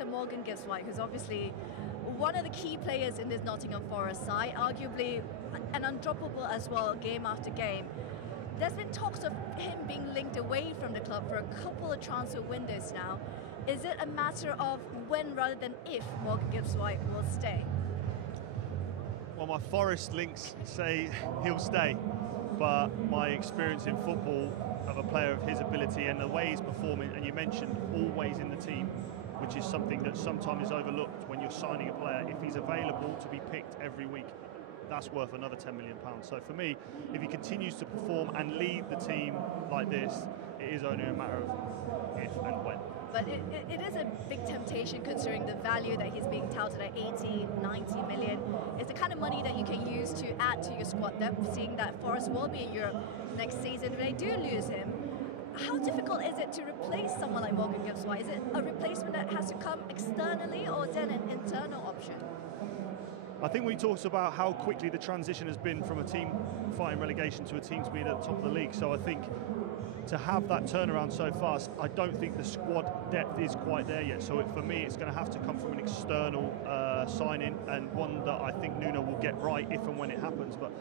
to Morgan Gibbs-White, who's obviously one of the key players in this Nottingham Forest side, arguably an undroppable as well game after game. There's been talks of him being linked away from the club for a couple of transfer windows now. Is it a matter of when rather than if Morgan Gibbs-White will stay? Well, my Forest links say he'll stay, but my experience in football of a player of his ability and the way he's performing, and you mentioned always in the team, which is something that sometimes is overlooked when you're signing a player. If he's available to be picked every week, that's worth another £10 million. So for me, if he continues to perform and lead the team like this, it is only a matter of if and when. But it is a big temptation considering the value that he's being touted at 80, 90 million. It's the kind of money that you can use to add to your squad depth, seeing that Forest will be in Europe next season. When they do lose him, how difficult is it to replace someone like Morgan Gibbs-White? Is it a replacement that has to come externally, or is it an internal option? I think we talked about how quickly the transition has been from a team fighting relegation to a team to be at the top of the league. So I think to have that turnaround so fast, I don't think the squad depth is quite there yet. So for me, it's going to have to come from an external sign-in, and one that I think Nuno will get right if and when it happens. But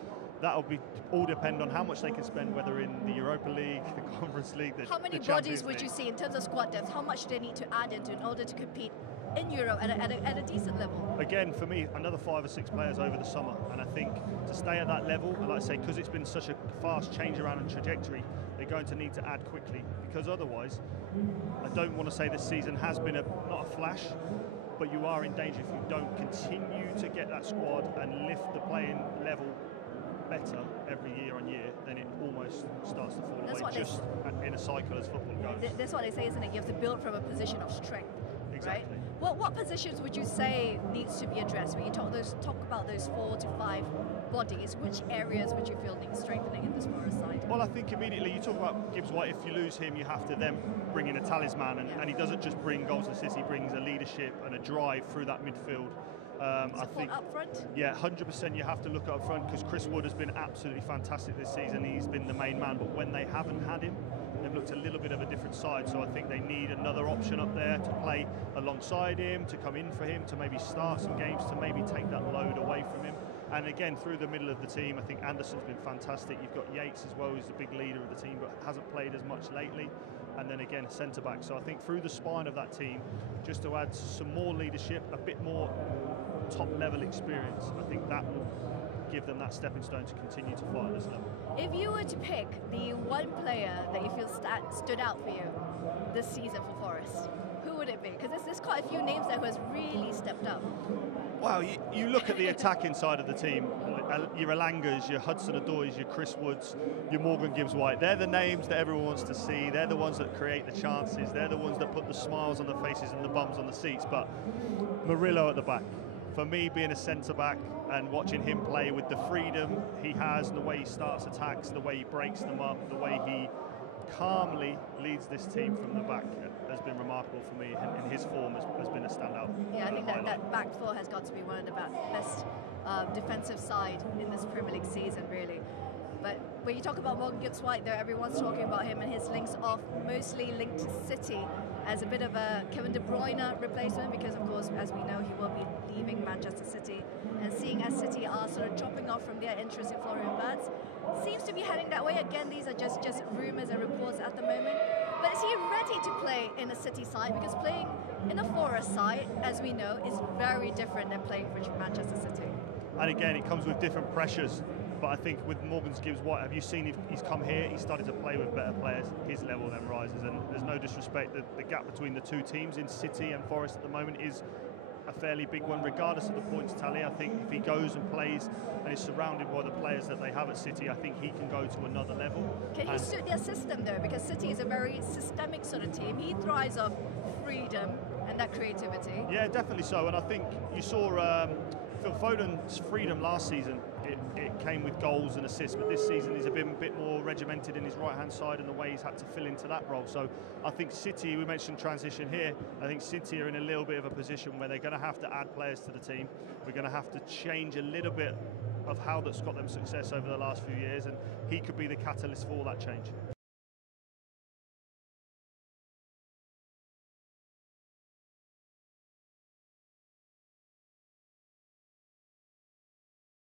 that'll be all depend on how much they can spend, whether in the Europa League, the Conference League, the How many bodies would you see in terms of squad depth? How much do they need to add into in order to compete in Europe at a decent level? Again, for me, another 5 or 6 players over the summer, and I think to stay at that level, and like I say, because it's been such a fast change around and trajectory, they're going to need to add quickly, because otherwise, I don't want to say this season has been not a flash, but you are in danger if you don't continue to get that squad and lift the playing level better every year on year, then it almost starts to fall away, just in a cycle as football goes. That's what they say, isn't it? You have to build from a position of strength. Exactly. Right? What positions would you say needs to be addressed? When you talk about those 4 to 5 bodies, which areas would you feel need strengthening in this Forest side? Well, I think immediately you talk about Gibbs-White. If you lose him, you have to then bring in a talisman, and he doesn't just bring goals and assists, he brings a leadership and a drive through that midfield. I think up front? Yeah, 100% you have to look up front, because Chris Wood has been absolutely fantastic this season. He's been the main man, but when they haven't had him, they've looked a little bit of a different side. So I think they need another option up there to play alongside him, to come in for him, to maybe start some games, to maybe take that load away from him. And again, through the middle of the team, I think Anderson's been fantastic. You've got Yates as well, who's the big leader of the team, but hasn't played as much lately. And then again, a centre-back. So I think through the spine of that team, just to add some more leadership, a bit more top-level experience, I think that will give them that stepping stone to continue to fight at this level. If you were to pick the one player that you feel stood out for you this season for Forest, who would it be? Because there's quite a few names there who has really stepped up. Well, you look at the attacking side of the team, your Alangas, your Hudson-Odois, your Chris Woods, your Morgan Gibbs-White. They're the names that everyone wants to see. They're the ones that create the chances. They're the ones that put the smiles on the faces and the bums on the seats. But Murillo at the back, for me, being a centre-back and watching him play with the freedom he has, and the way he starts attacks, the way he breaks them up, the way he calmly leads this team from the back, has been remarkable for me, and his form has been a standout. Yeah, I think that back four has got to be one of the best defensive side in this Premier League season, really. But when you talk about Morgan Gibbs-White, there everyone's talking about him and his links off, mostly linked to City as a bit of a Kevin De Bruyne replacement, because of course, as we know, he will be leaving Manchester City, and seeing as City are sort of dropping off from their interest in Florian Wirtz, seems to be heading that way. Again, these are just rumours and reports at the moment. But is he ready to play in a City side? Because playing in a Forest side, as we know, is very different than playing for Manchester City. And again, it comes with different pressures. But I think with Morgan Gibbs-White, have you seen he's come here, he's started to play with better players, his level then rises. And there's no disrespect, the gap between the two teams in City and Forest at the moment is a fairly big one, regardless of the points tally. I think if he goes and plays and is surrounded by the players that they have at City, I think he can go to another level. Can he suit their system though? Because City is a very systemic sort of team. He thrives off freedom and that creativity. Yeah, definitely so. And I think you saw Phil Foden's freedom last season. It came with goals and assists, but this season he's been a bit more regimented in his right-hand side and the way he's had to fill into that role. So I think City, we mentioned transition here, I think City are in a little bit of a position where they're going to have to add players to the team. We're going to have to change a little bit of how that's got them success over the last few years, and he could be the catalyst for all that change.